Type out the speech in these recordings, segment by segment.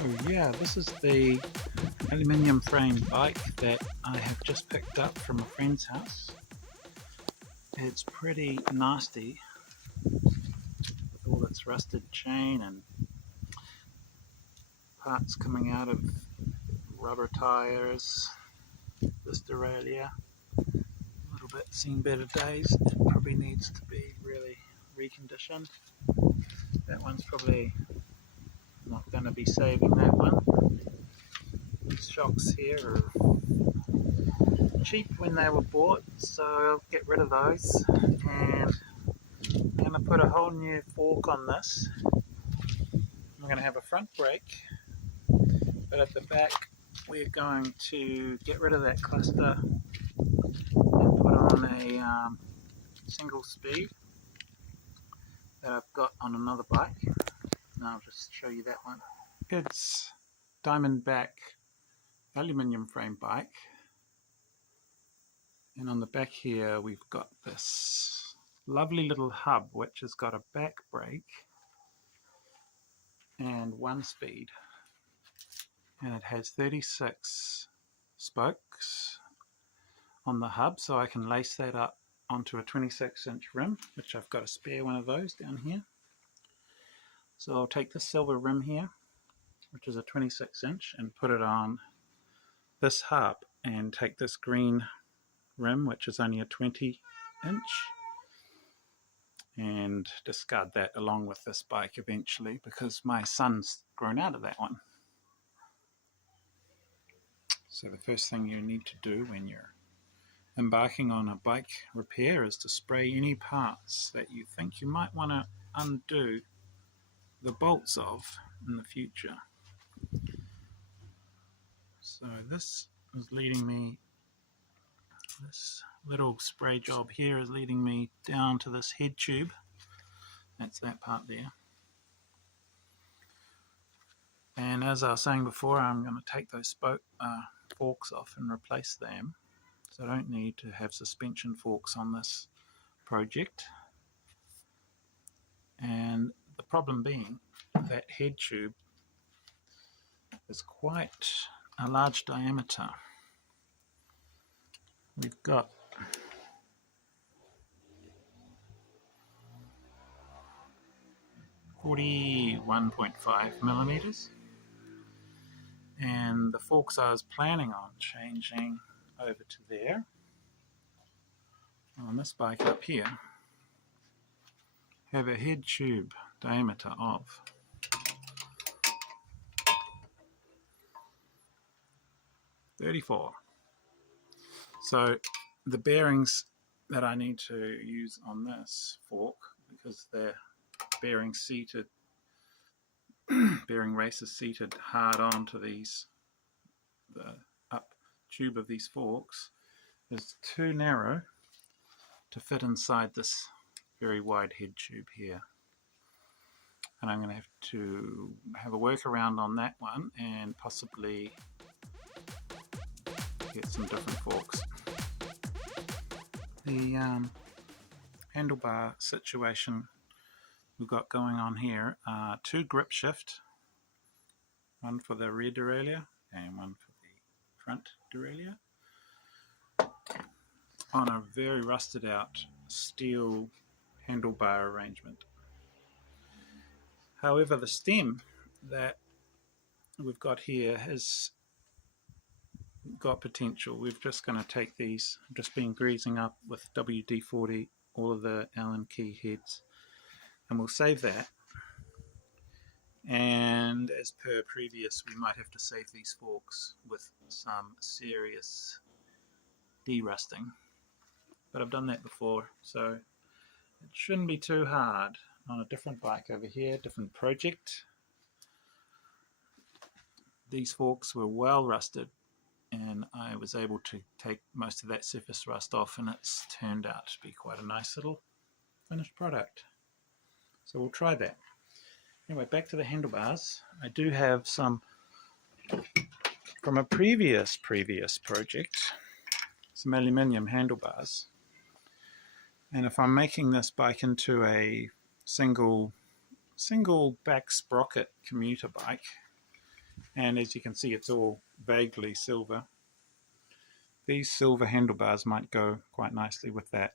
So yeah, this is the aluminium frame bike that I have just picked up from a friend's house. It's pretty nasty with all its rusted chain and parts coming out of rubber tires. This derailleur, a little bit seen better days. It probably needs to be really reconditioned. That one's probably not going to be saving that one. These shocks here are cheap when they were bought, so I'll get rid of those, and I'm going to put a whole new fork on this. I'm going to have a front brake, but at the back we're going to get rid of that cluster and put on a single speed that I've got on another bike. And I'll just show you that one. It's Diamondback aluminium frame bike, and on the back here we've got this lovely little hub which has got a back brake and 1 speed, and it has 36 spokes on the hub, so I can lace that up onto a 26-inch rim, which I've got a spare one of those down here. So I'll take this silver rim here, which is a 26-inch, and put it on this hub, and take this green rim, which is only a 20-inch, and discard that along with this bike eventually, because my son's grown out of that one. So the first thing you need to do when you're embarking on a bike repair is to spray any parts that you think you might want to undo the bolts of in the future. So this is leading me, this little spray job here is leading me down to this head tube. That's that part there. And as I was saying before, I'm going to take those forks off and replace them. So I don't need to have suspension forks on this project. And the problem being that head tube is quite a large diameter. We've got 41.5 millimeters, and the forks I was planning on changing over to there on this bike up here have a head tube diameter of 34. So the bearings that I need to use on this fork, because they're bearing seated, bearing races seated hard onto these, the up tube of these forks, is too narrow to fit inside this very wide head tube here. And I'm going to have a workaround on that one and possibly get some different forks. The handlebar situation we've got going on here are 2 grip shift, one for the rear derailleur and one for the front derailleur, on a very rusted out steel handlebar arrangement. However, the stem that we've got here has got potential. We're just going to take these, I've just been greasing up with WD-40 all of the Allen key heads, and we'll save that. And as per previous, we might have to save these forks with some serious de-rusting, but I've done that before, so it shouldn't be too hard on a different bike over here, different project. These forks were well rusted, and I was able to take most of that surface rust off, and it's turned out to be quite a nice little finished product. So we'll try that. Anyway, back to the handlebars. I do have some from a previous project, some aluminium handlebars. And if I'm making this bike into a single back sprocket commuter bike, And as you can see, it's all vaguely silver. These silver handlebars might go quite nicely with that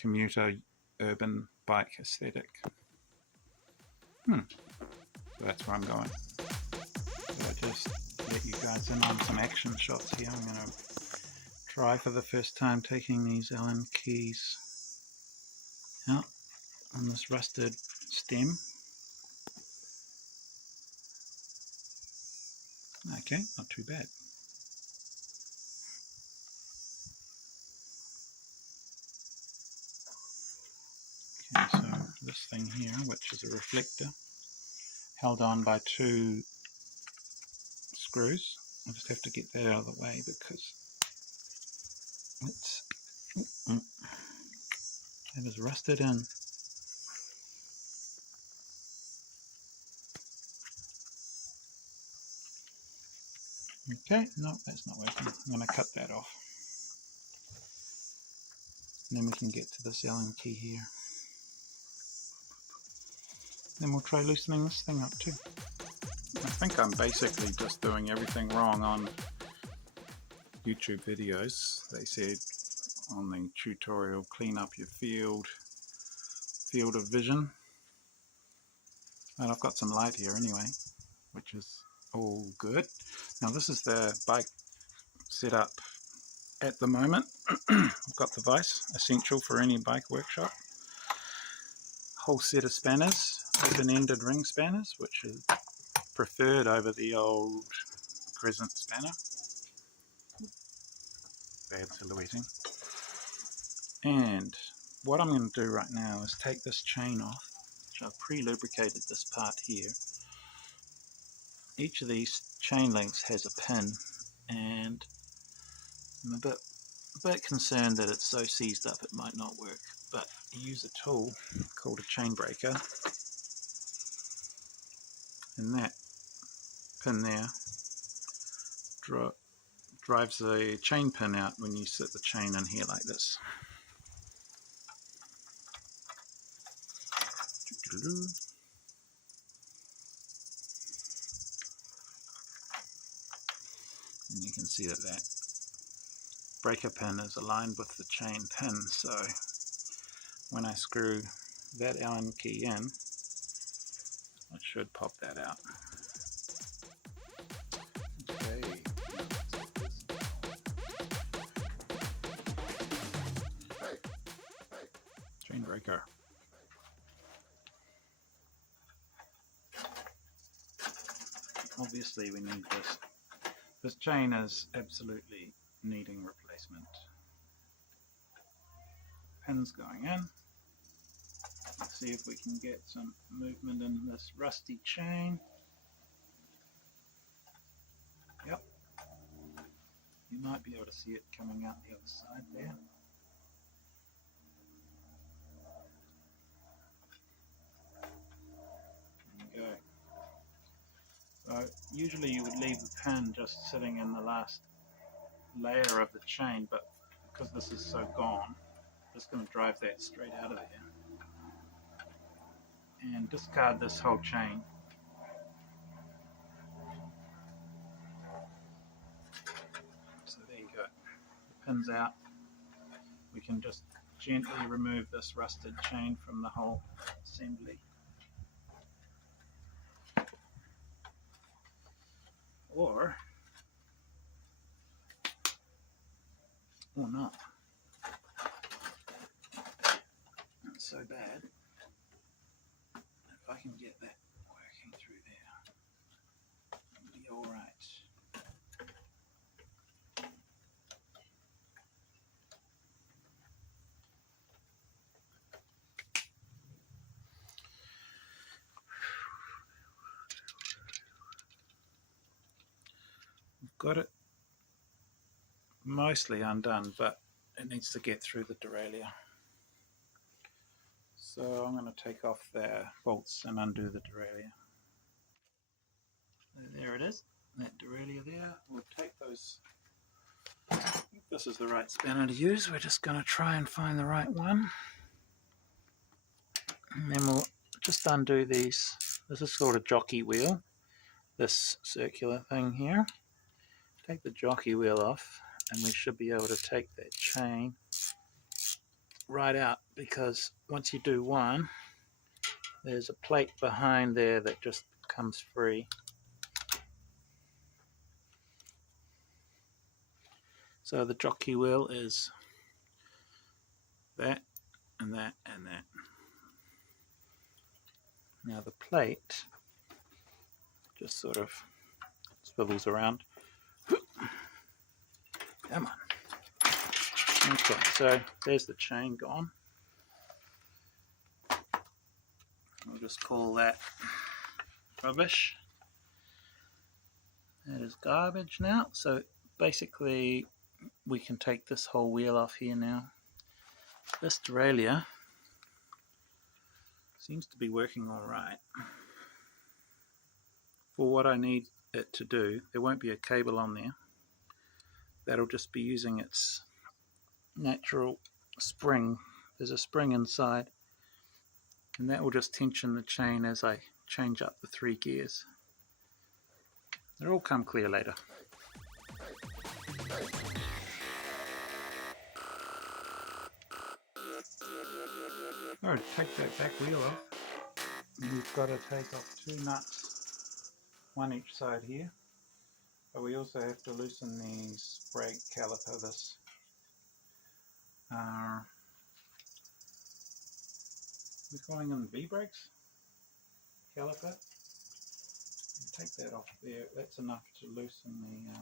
commuter urban bike aesthetic. So that's where I'm going. So I just let you guys in on some action shots here. I'm going to try for the first time taking these Allen keys out on this rusted stem. Okay, not too bad. Okay, so this thing here, which is a reflector, held on by 2 screws. I just have to get that out of the way because it's it is rusted in. Okay, no, that's not working. I'm going to cut that off. And then we can get to this Allen key here. Then we'll try loosening this thing up too. I think I'm basically just doing everything wrong on YouTube videos. They said on the tutorial, clean up your field of vision. And I've got some light here anyway, which is all good. Now this is the bike setup at the moment. I've got the vise, essential for any bike workshop. Whole set of spanners, open-ended ring spanners, which is preferred over the old crescent spanner. Bad silhouetting. And what I'm going to do right now is take this chain off, which I've pre-lubricated this part here. Each of these chain links has a pin, and I'm a bit concerned that it's so seized up it might not work, but you use a tool called a chain breaker, and that pin there drives the chain pin out when you set the chain in here like this. And you can see that that breaker pin is aligned with the chain pin, so when I screw that Allen key in, it should pop that out. Okay. Chain breaker. Obviously we need this. This chain is absolutely needing replacement. Pins going in. Let's see if we can get some movement in this rusty chain. Yep. You might be able to see it coming out the other side there. There we go. So usually you would leave the pin just sitting in the last layer of the chain, but because this is so gone, I'm just going to drive that straight out of there and discard this whole chain. So there you go, the pin's out. We can just gently remove this rusted chain from the whole assembly. Or not. Not so bad. If I can get that working through there, it'll be all right. We've got it mostly undone, but it needs to get through the derailleur. So I'm going to take off the bolts and undo the derailleur. There it is, that derailleur there. We'll take those. I think this is the right spanner to use. We're just going to try and find the right one. And then we'll just undo these. This is called a jockey wheel. this circular thing here, take the jockey wheel off, and we should be able to take that chain right out, because once you do one, there's a plate behind there that just comes free. So the jockey wheel is that and that and that. Now the plate just sort of swivels around. Come on. Okay, so there's the chain gone. I'll just call that rubbish. That is garbage now. So basically we can take this whole wheel off here now. This derailleur seems to be working all right. For what I need it to do, there won't be a cable on there. That'll just be using its natural spring. There's a spring inside, and that will just tension the chain as I change up the 3 gears. It'll all come clear later. Alright, take that back wheel off. We've got to take off 2 nuts, one each side here. But we also have to loosen these brake caliper, this we're calling them V-brakes caliper. Take that off there. That's enough to loosen the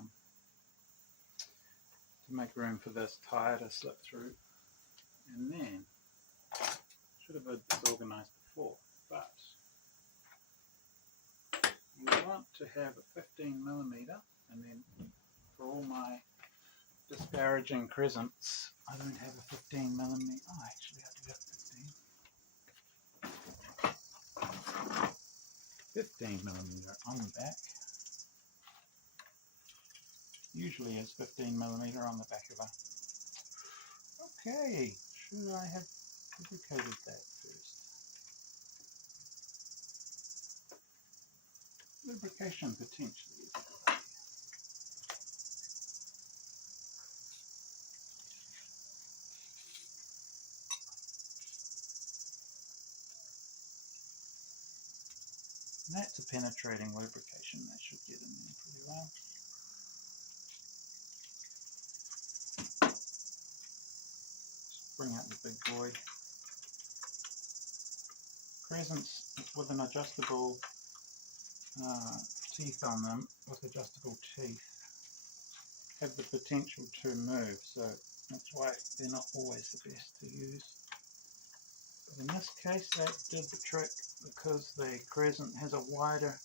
to make room for this tyre to slip through. And then should have had this organised before, but you want to have a 15mm, and then for all my disparaging crescents, I don't have a 15mm. Oh, actually I do have 15mm on the back. Usually is 15mm on the back of a. Okay, should I have lubricated that first? Lubrication potentially is a good idea. And that's a penetrating lubrication, that should get in there pretty well. Just bring out the big boy. Crescents with an adjustable teeth on them, with adjustable teeth, have the potential to move, so that's why they're not always the best to use. But in this case that did the trick, because the crescent has a wider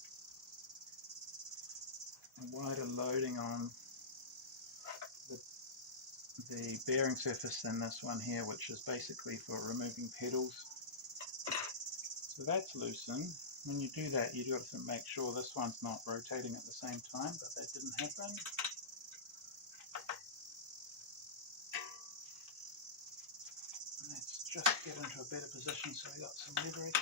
loading on the bearing surface than this one here, which is basically for removing pedals. So that's loosened. When you do that, you've got to make sure this one's not rotating at the same time, but that didn't happen. Let's just get into a better position so we got some leverage.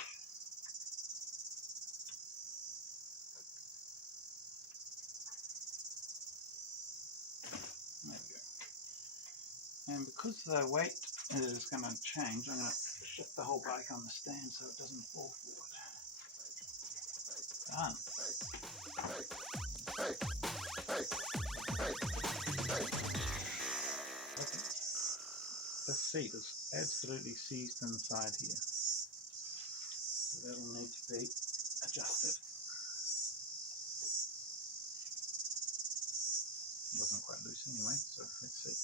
There we go. And because the weight is going to change, I'm going to shift the whole bike on the stand so it doesn't fall forward. Done. Okay. This seat is absolutely seized inside here, so that'll need to be adjusted. It wasn't quite loose anyway, so let's see.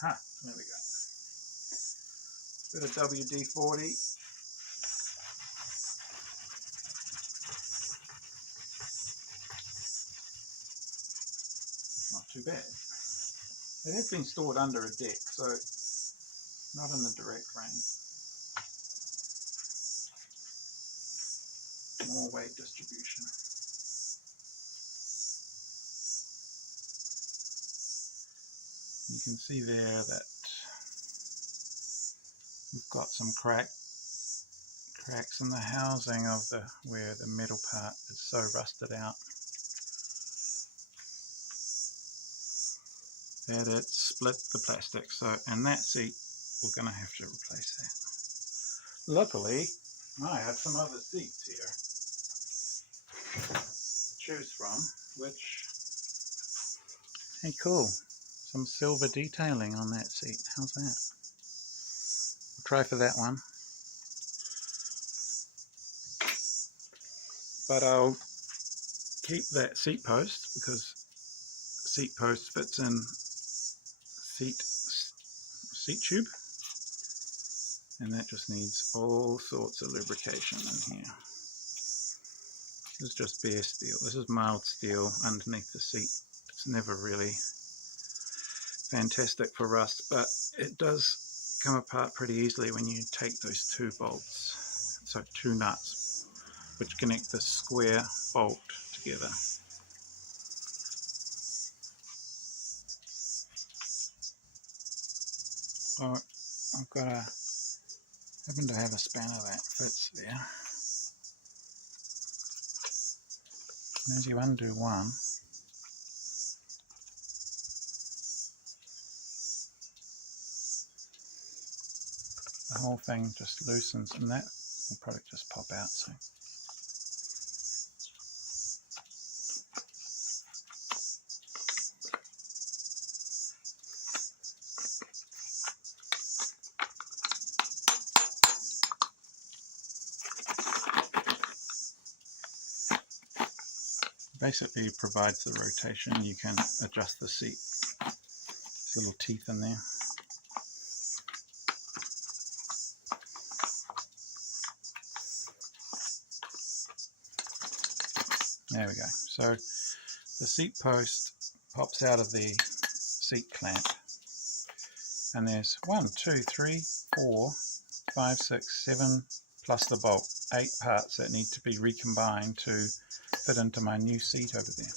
Aha, there we go. Bit of WD-40. Not too bad. It has been stored under a deck, so not in the direct rain. More weight distribution. You can see there that we've got some cracks in the housing of where the metal part is so rusted out that it split the plastic. So, and that seat, we're going to have to replace that. Luckily, I have some other seats here to choose from, which, hey, cool, some silver detailing on that seat. How's that? We'll try for that one. But I'll keep that seat post because seat post fits in seat tube, and that just needs all sorts of lubrication in here. This is just bare steel. This is mild steel underneath the seat. It's never really fantastic for rust, but it does come apart pretty easily when you take those two bolts, so two nuts, which connect the square bolt together. Oh, happen to have a spanner that fits there. And as you undo one, the whole thing just loosens, and that will probably just pop out soon. Basically provides the rotation. You can adjust the seat. There's little teeth in there. There we go. So the seat post pops out of the seat clamp, and there's 1, 2, 3, 4, 5, 6, 7 plus the bolt, 8 parts that need to be recombined to fit into my new seat over there.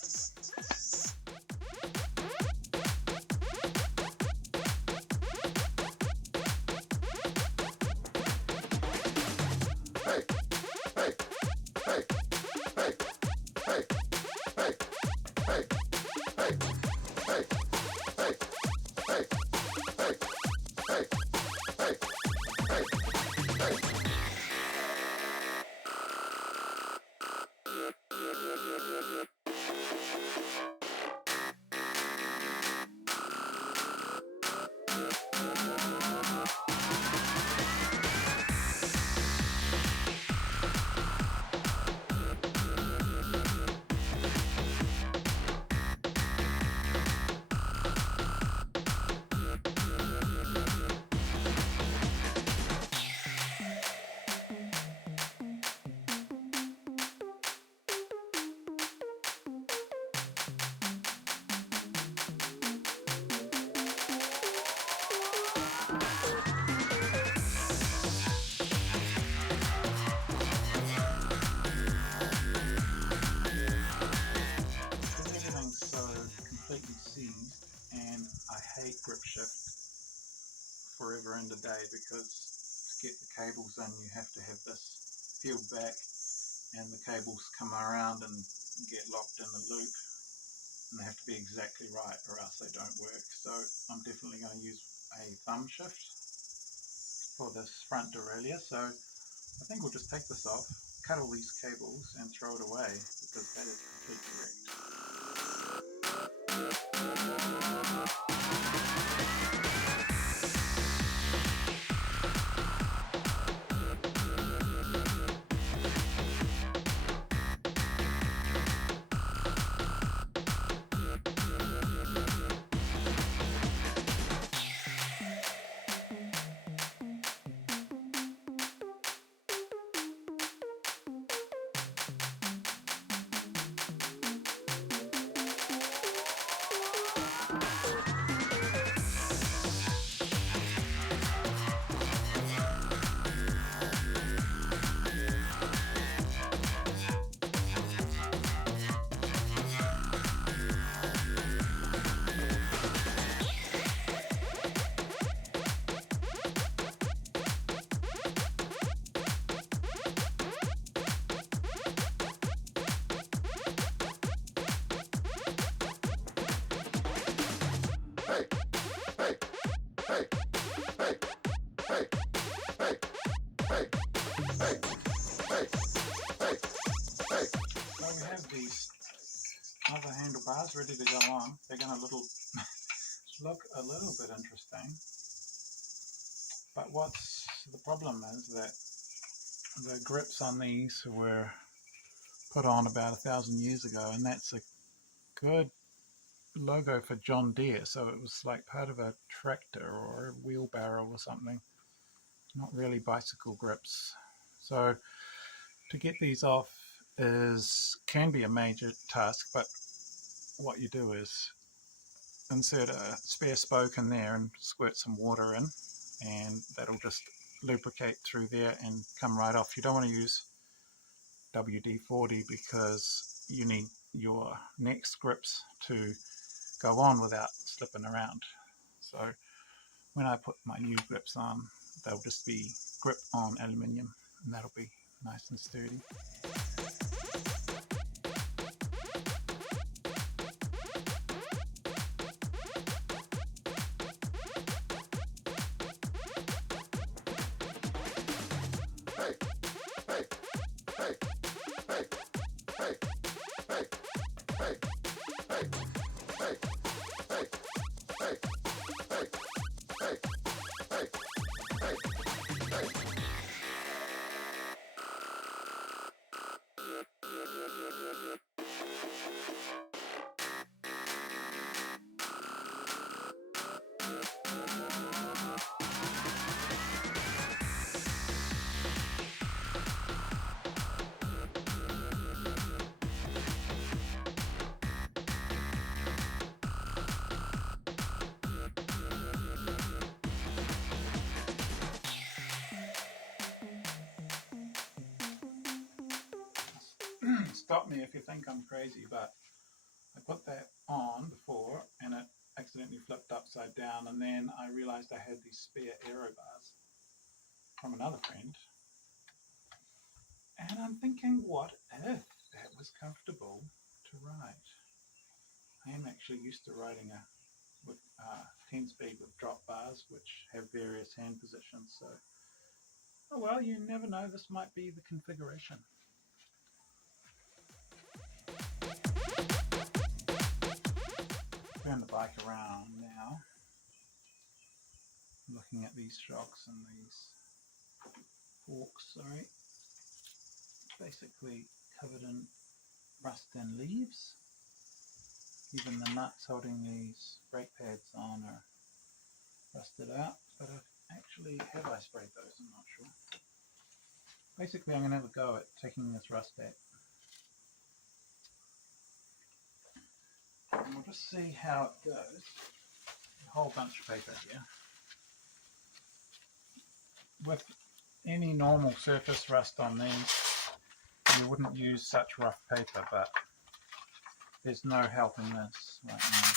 Grip shift forever and a day, because to get the cables in you have to have this peeled back and the cables come around and get locked in a loop, and they have to be exactly right or else they don't work. So I'm definitely going to use a thumb shift for this front derailleur. So I think we'll just take this off, cut all these cables and throw it away, because that is completely wrecked. have these other handlebars ready to go on. They're going to look a little bit interesting. But what's the problem is that the grips on these were put on about 1,000 years ago, and that's a good logo for John Deere, so it was like part of a tractor or a wheelbarrow or something, not really bicycle grips. So to get these off can be a major task, but what you do is insert a spare spoke in there and squirt some water in, and that'll just lubricate through there and come right off. You don't want to use WD-40 because you need your next grips to go on without slipping around. So when I put my new grips on, they'll just be grip on aluminium, and that'll be nice and sturdy. Stop me if you think I'm crazy, but I put that on before and it accidentally flipped upside down, and then I realized I had these spare aero bars from another friend, and I'm thinking, what if that was comfortable to ride? I am actually used to riding with 10-speed with drop bars, which have various hand positions, so oh well, you never know, this might be the configuration. Turn the bike around now, looking at these shocks and these forks, basically covered in rust and leaves. Even the nuts holding these brake pads on are rusted out, but have I sprayed those? I'm not sure. Basically, I'm going to have a go at taking this rust back. And we'll just see how it goes. A whole bunch of paper here. With any normal surface rust on these, you wouldn't use such rough paper, but there's no help in this right now.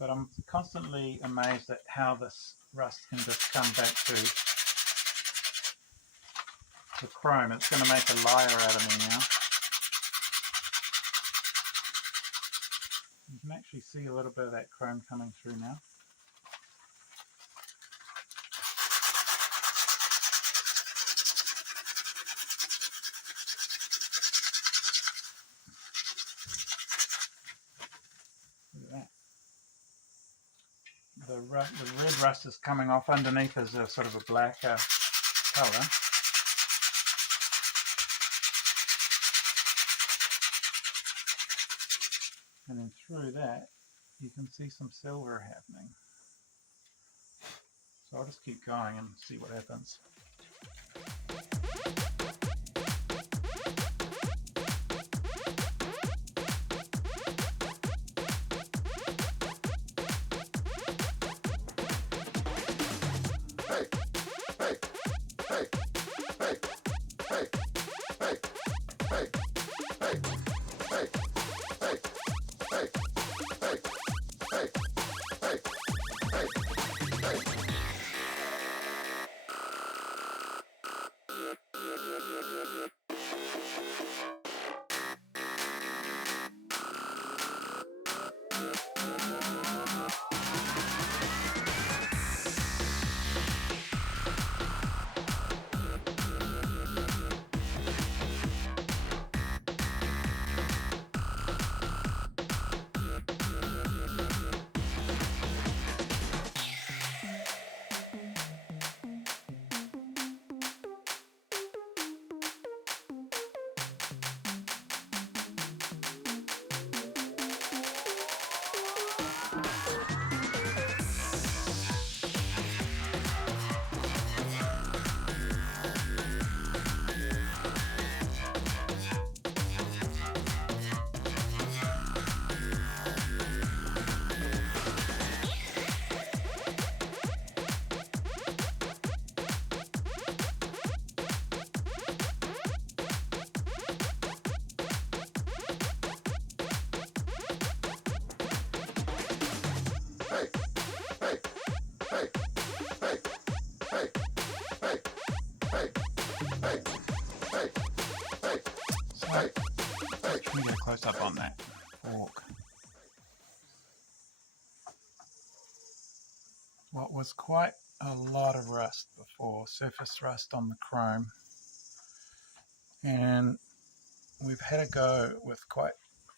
But I'm constantly amazed at how this rust can just come back to the chrome. It's going to make a liar out of me now. You can actually see a little bit of that chrome coming through now. Look at that. The red rust is coming off underneath as a sort of a black colour. And then through that, you can see some silver happening. So I'll just keep going and see what happens. So let's try and get a close up on that fork. What was quite a lot of rust before, surface rust on the chrome, and we've had a go with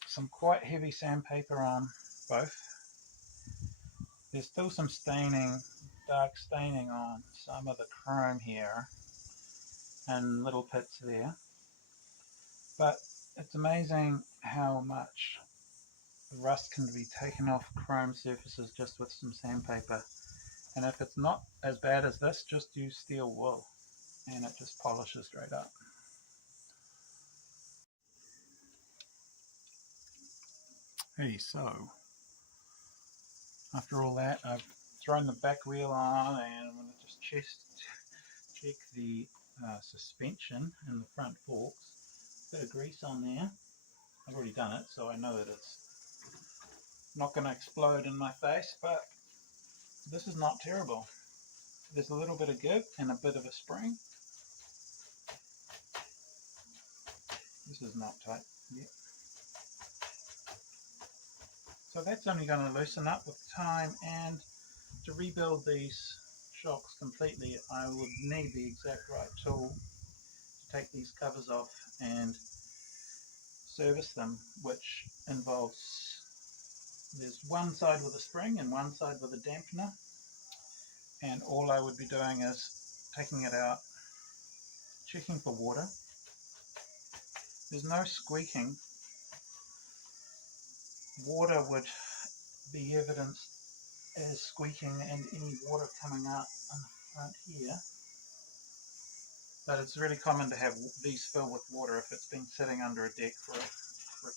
some quite heavy sandpaper on both. There's still some staining, dark staining on some of the chrome here and little pits there, but it's amazing how much rust can be taken off chrome surfaces just with some sandpaper. And if it's not as bad as this, just use steel wool and it just polishes straight up. Hey, so after all that, I've thrown the back wheel on and I'm going to just check the suspension in the front forks. Bit of grease on there. I've already done it, so I know that it's not going to explode in my face, but this is not terrible. There's a little bit of give and a bit of a spring. This is not tight yet. So that's only going to loosen up with time, and to rebuild these shocks completely I would need the exact right tool to take these covers off and service them, which involves, there's one side with a spring and one side with a dampener, and all I would be doing is taking it out, checking for water. There's no squeaking. Water would be evidenced as squeaking and any water coming out on the front here, but it's really common to have these fill with water if it's been sitting under a deck for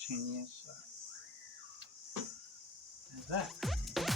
10 years. So there's that.